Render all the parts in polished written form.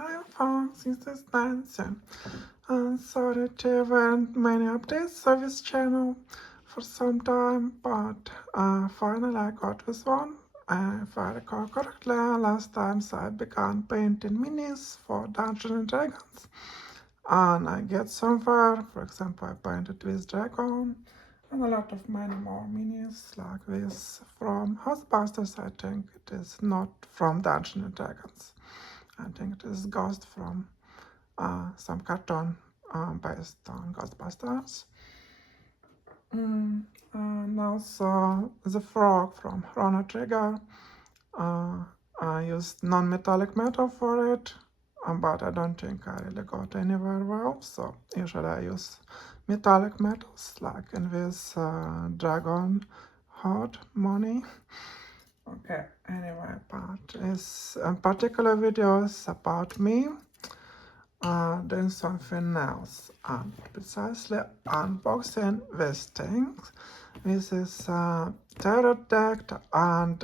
Hi folks, this is Nancy. Sorry to haven't many updates of this channel for some time, but finally I got this one. If I recall correctly, last time I began painting minis for Dungeons and Dragons, and I get somewhere. For example, I painted this dragon and a lot of many more minis like this from Ghostbusters. I think it is not from Dungeons and Dragons. I think it is Ghost from some cartoon based on Ghostbusters. And also the frog from Chrono Trigger. I used non-metallic metal for it, but I don't think I really got anywhere well, so usually I use metallic metals, like in this dragon heart money. Okay, anyway, but this particular video is about me doing something else, and precisely unboxing these things. This is tarot deck and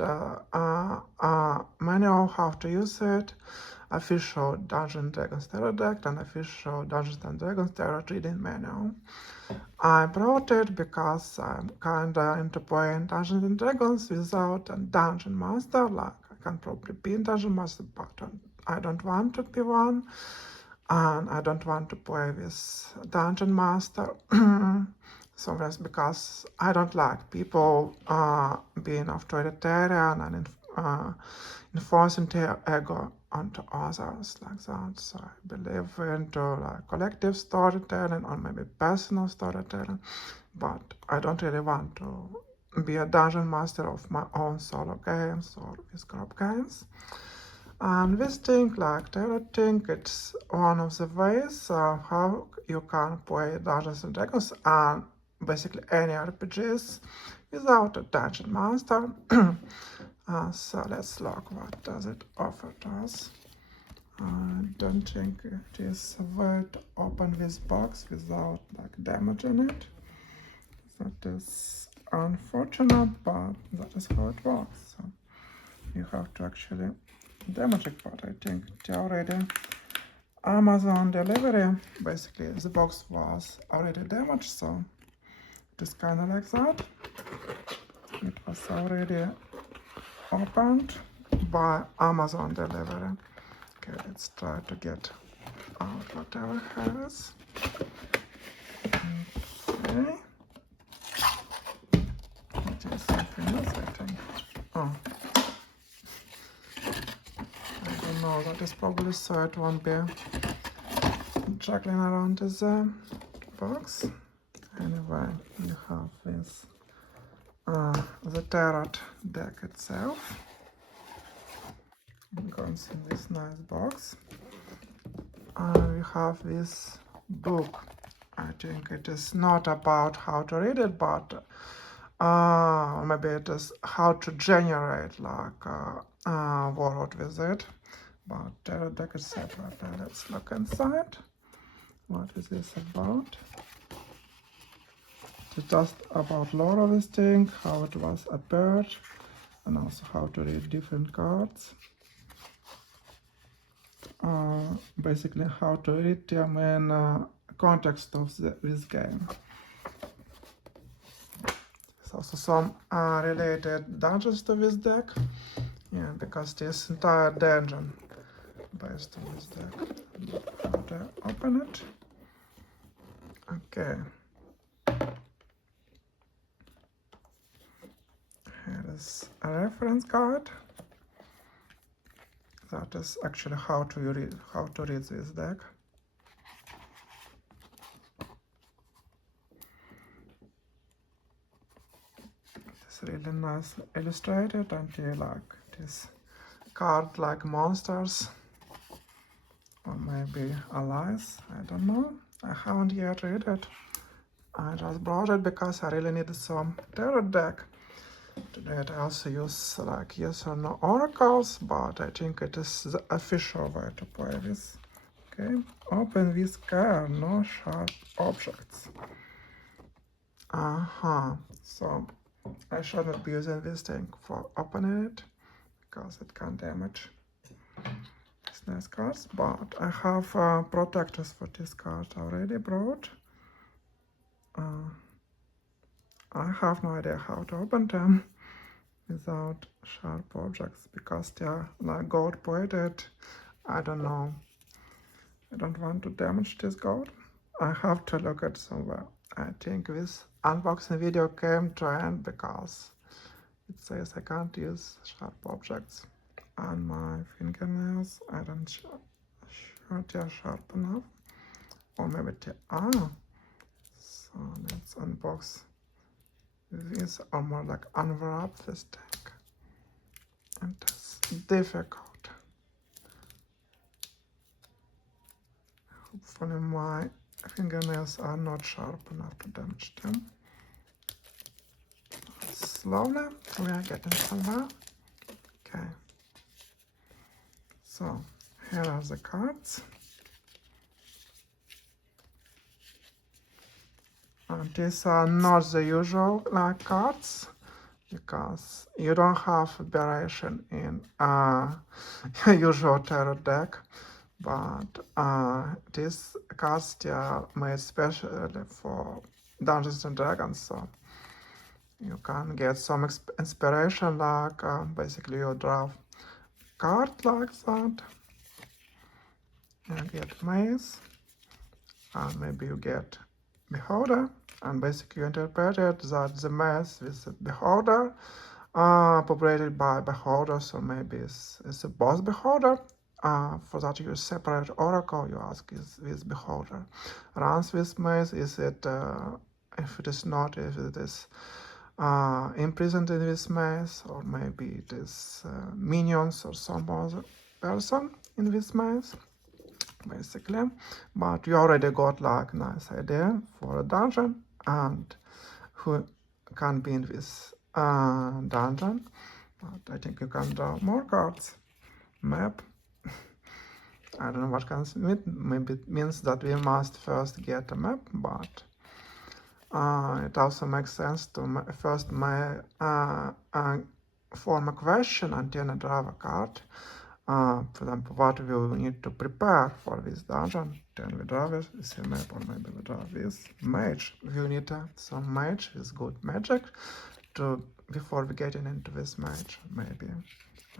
manual how to use it, official Dungeons & Dragons tarot deck and official Dungeons & Dragons tarot reading manual. I brought it because I'm kinda into playing Dungeons & Dragons without a dungeon master. Like, I can probably be a dungeon master, but I don't want to be one. And I don't want to play with dungeon master. So that's because I don't like people being authoritarian and enforcing their ego onto others like that. So I believe into like collective storytelling or maybe personal storytelling, but I don't really want to be a dungeon master of my own solo games or with group games. And this thing, like tarot thing, it's one of the ways how you can play Dungeons and Dragons and basically any RPGs without a dungeon master. So let's look what does it offer to us. I don't think it is a way to open this box without like damaging it. That is unfortunate, but that is how it works. So you have to actually damage it, but I think it already Amazon delivery, basically the box was already damaged, so it is kind of like that. It was already opened by Amazon delivery. Okay, let's try to get out whatever it is. Okay. It is something else, I think. Oh. I don't know, that is probably so it won't be juggling around this box. Anyway, you have this the tarot deck itself. It comes in this nice box. We have this book. I think it is not about how to read it, but maybe it is how to generate like a world with it. But tarot deck is separate. Now let's look inside. What is this about? It's just about lore of this thing, how it was appeared, and also how to read different cards. Basically how to read them in context of this game. There's also some related dungeons to this deck, yeah, because this entire dungeon based on this deck. How to open it? Okay. Here is a reference card. That is actually how to read this deck. It's really nice illustrated, and you like this card like monsters or maybe allies. I don't know. I haven't yet read it. I just brought it because I really needed some tarot deck. Today I also use like yes or no oracles, but I think it is the official way to play this. Okay, open with care, no sharp objects. So I should not be using this thing for opening it because it can damage this nice cards, but I have protectors for these cards already brought. I have no idea how to open them without sharp objects because they are like gold plated. I don't know. I don't want to damage this gold. I have to look at somewhere. I think this unboxing video came to an end because it says I can't use sharp objects on my fingernails. I don't sure they are sharp enough. Or maybe they are. So let's unbox this, or more like unwrap this thing. And it's difficult. Hopefully my fingernails are not sharp enough to damage them. Slowly, we are getting somewhere. Okay. So, here are the cards. And these are not the usual cards, because you don't have variation in usual tarot deck. But these cards are made specially for Dungeons and Dragons, so you can get some inspiration, like basically you draw card like that, you get maze, and maybe you get beholder, and basically you interpret it that the maze with the beholder populated by beholder, so maybe it's a boss beholder. For that you separate oracle, you ask is this beholder runs with maze, is it if it is not, if it is imprisoned in this maze, or maybe it is minions or some other person in this maze, basically. But you already got like nice idea for a dungeon and who can be in this dungeon. But I think you can draw more cards. Map. I don't know what can mean. Maybe it means that we must first get a map, but it also makes sense to first form a question and then draw a card. For example, what we will need to prepare for this dungeon. Then we draw this map, or maybe we draw this mage. We need some mage with good magic to before we getting into this mage. Maybe,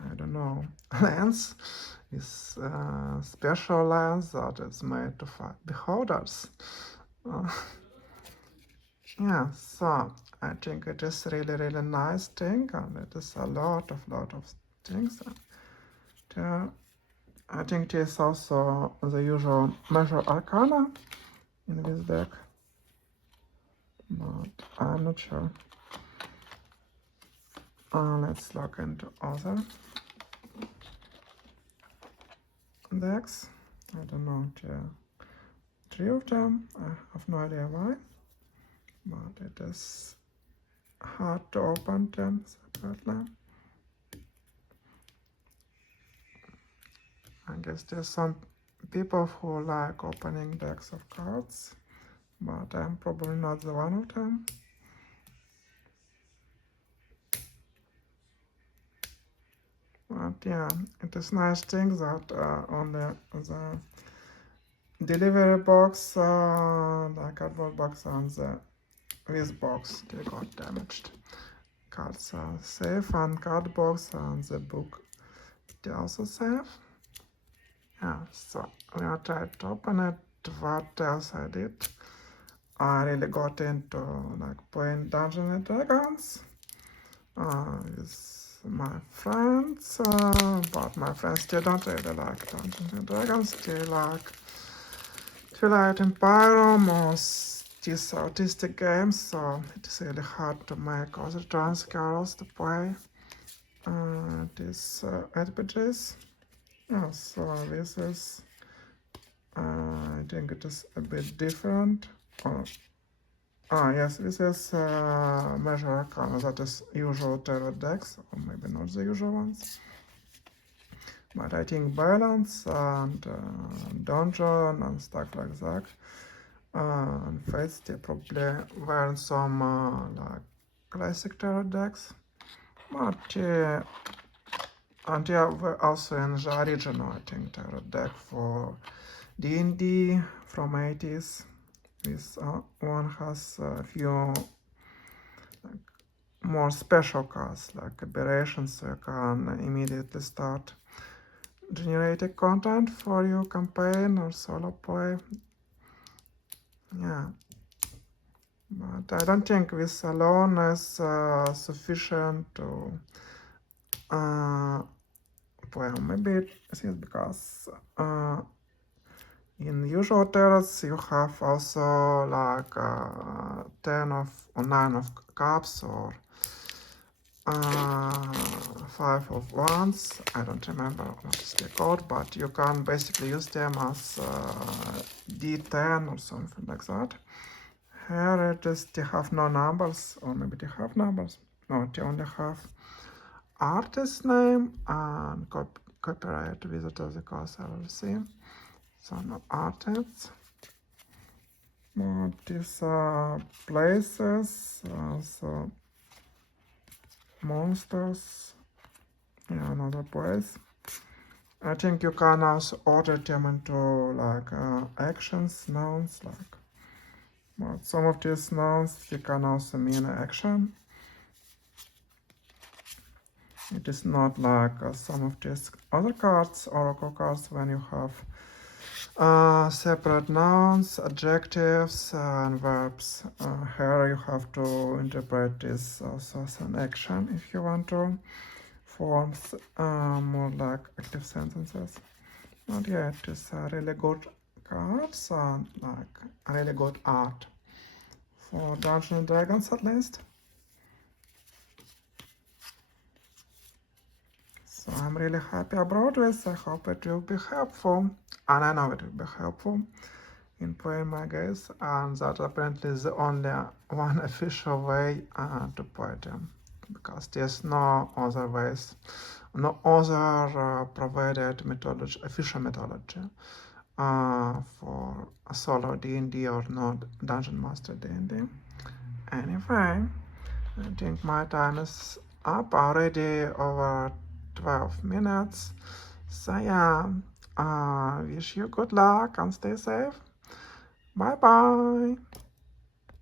I don't know, lens is special lens that is made to fight beholders. Yeah, so I think it is really nice thing, and it is a lot of things. I think it is also the usual measure arcana in this deck, but I'm not sure. Let's look into other decks. I don't know, there are 3 of them. I have no idea why, but it is hard to open them separately. I guess there's some people who like opening decks of cards, but I'm probably not the one of them. But yeah, it is nice thing that on the delivery box, the cardboard box and this box, they got damaged. Cards are safe, and card box and the book, they also safe. Yeah, so we are trying to open it. What else I did? I really got into like playing Dungeons and Dragons with my friends, but my friends still don't really like Dungeons and Dragons. They like Twilight Imperium or these artistic games, so it's really hard to make other trans girls to play these RPGs. Yeah, so this is, I think it is a bit different. Yes, this is measure arcana, that is usual tarot decks, or maybe not the usual ones. But I think balance and dungeon and stuff like that. And fates, they probably were some like classic tarot decks. But And yeah, we're also in the original, I think, tarot deck for D&D from 80s. This one has a few more special cards like aberrations, so you can immediately start generating content for your campaign or solo play. Yeah, but I don't think this alone is sufficient to well, maybe it is because in usual tarots you have also like 10 of or 9 of cups or 5 of wands. I don't remember what is the code, but you can basically use them as D10 or something like that. Here it is, they have no numbers, or maybe they have numbers. No, they only have artist name and copyright visit of the course LLC. So no artists. More these places, so monsters. Yeah, another place. I think you can also order them into like actions, nouns, like. But some of these nouns you can also mean action. It is not like some of these other cards, oracle cards, when you have separate nouns, adjectives, and verbs. Here you have to interpret this also as an action if you want to. Forms more like active sentences. But yeah, it is really good cards and like really good art for Dungeons and Dragons at least. So I'm really happy about this. I hope it will be helpful, and I know it will be helpful in playing my games, and that apparently is the only one official way to play them, because there's no other ways, no other provided methodology, official methodology for a solo D&D or not Dungeon Master D&D. Anyway, I think my time is up already, over 12 minutes. So yeah, wish you good luck and stay safe. Bye bye.